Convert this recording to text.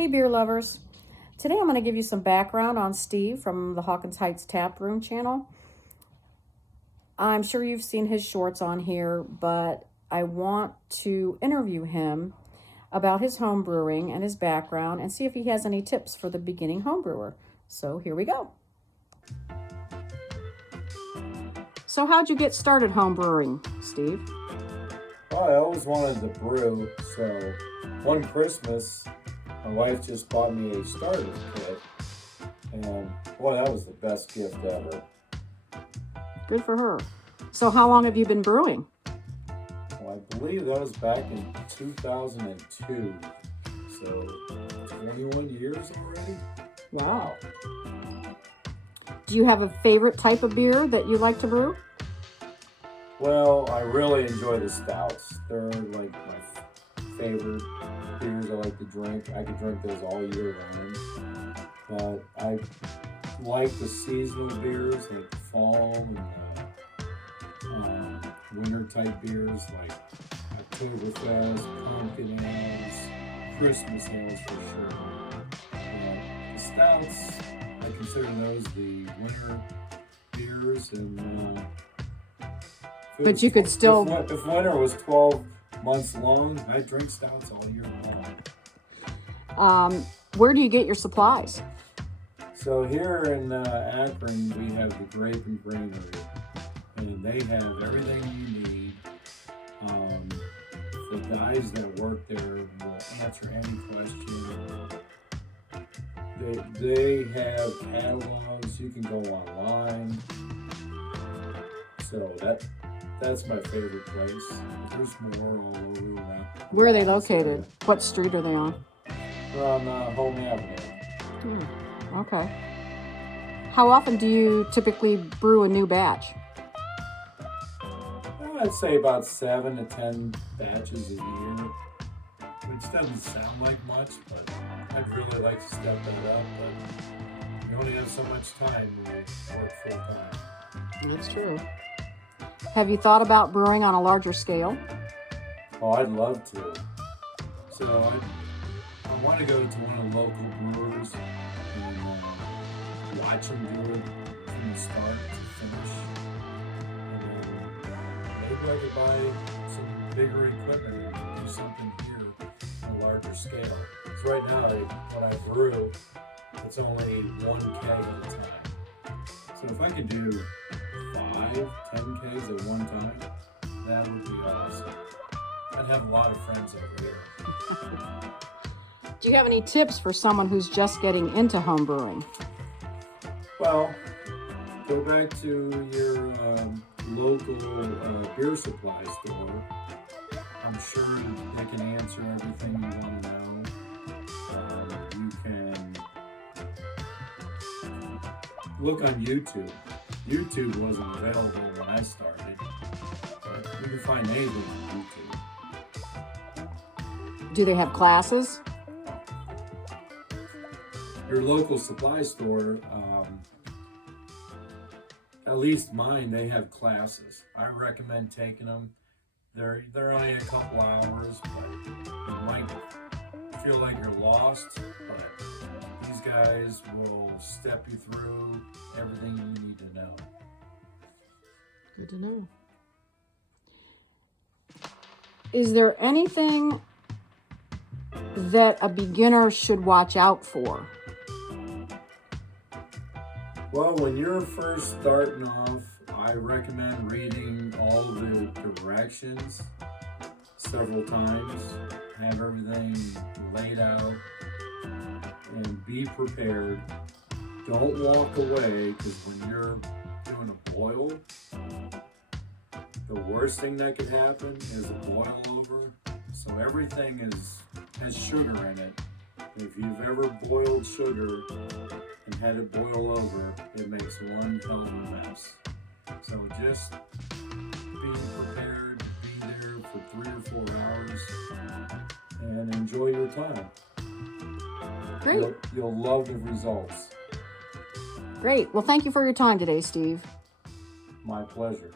Hey beer lovers, today I'm going to give you some background on Steve from the Hawkins Heights Tap Room channel. I'm sure you've seen his shorts on here, but I want to interview him about his home brewing and his background and see if he has any tips for the beginning home brewer. So here we go. So how'd you get started home brewing, Steve? Well, I always wanted to brew, so one Christmas, my wife just bought me a starter kit, and boy, that was the best gift ever. Good for her. So how long have you been brewing? Well, I believe that was back in 2002, so 21 years already. Wow. Do you have a favorite type of beer that you like to brew? Well, I really enjoy the stouts. They're like my favorite beers I like to drink. I could drink those all year round. But I like the seasonal beers like the fall and winter type beers like Oktoberfest, pumpkin ales, Christmas ales for sure. The stouts, I consider those the winter beers, and but you could still... If winter was 12 months long, I'd drink stouts all year long. Where do you get your supplies? So here in Akron, we have the Grape and Granary, and they have everything you need. The guys that work there will answer any question. They have catalogs. You can go online. So that's my favorite place. There's more all over around. Where are they located? What street are they on? They're on Home Avenue. Okay. How often do you typically brew a new batch? I'd say about 7 to 10 batches a year, which doesn't sound like much, but I'd really like to step that up. But you only have so much time when you work full time. That's true. Have you thought about brewing on a larger scale? Oh, I'd love to. So I want to go to one of the local brewers and watch them do it from the start to finish. And maybe I could buy some bigger equipment and do something here on a larger scale. So right now, when I brew, it's only 1 keg at a time. So if I could do 5, 10 kegs at one time, that would be awesome. I'd have a lot of friends over here. Do you have any tips for someone who's just getting into home brewing? Well, go back to your local beer supply store. I'm sure they can answer everything you want to know. You can look on YouTube. YouTube wasn't available when I started, but you can find anything on YouTube. Do they have classes? Your local supply store, at least mine, they have classes. I recommend taking them. They're only a couple hours, but you might feel like you're lost, but these guys will step you through everything you need to know. Good to know. Is there anything that a beginner should watch out for? Well, when you're first starting off, I recommend reading all the directions several times, have everything laid out, and be prepared. Don't walk away, because when you're doing a boil, the worst thing that could happen is a boil over. So everything has sugar in it. If you've ever boiled sugar and had it boil over, it makes one hell of a mess. So just be prepared, be there for 3 or 4 hours, and enjoy your time. Great. You'll love the results. Great. Well, thank you for your time today, Steve. My pleasure.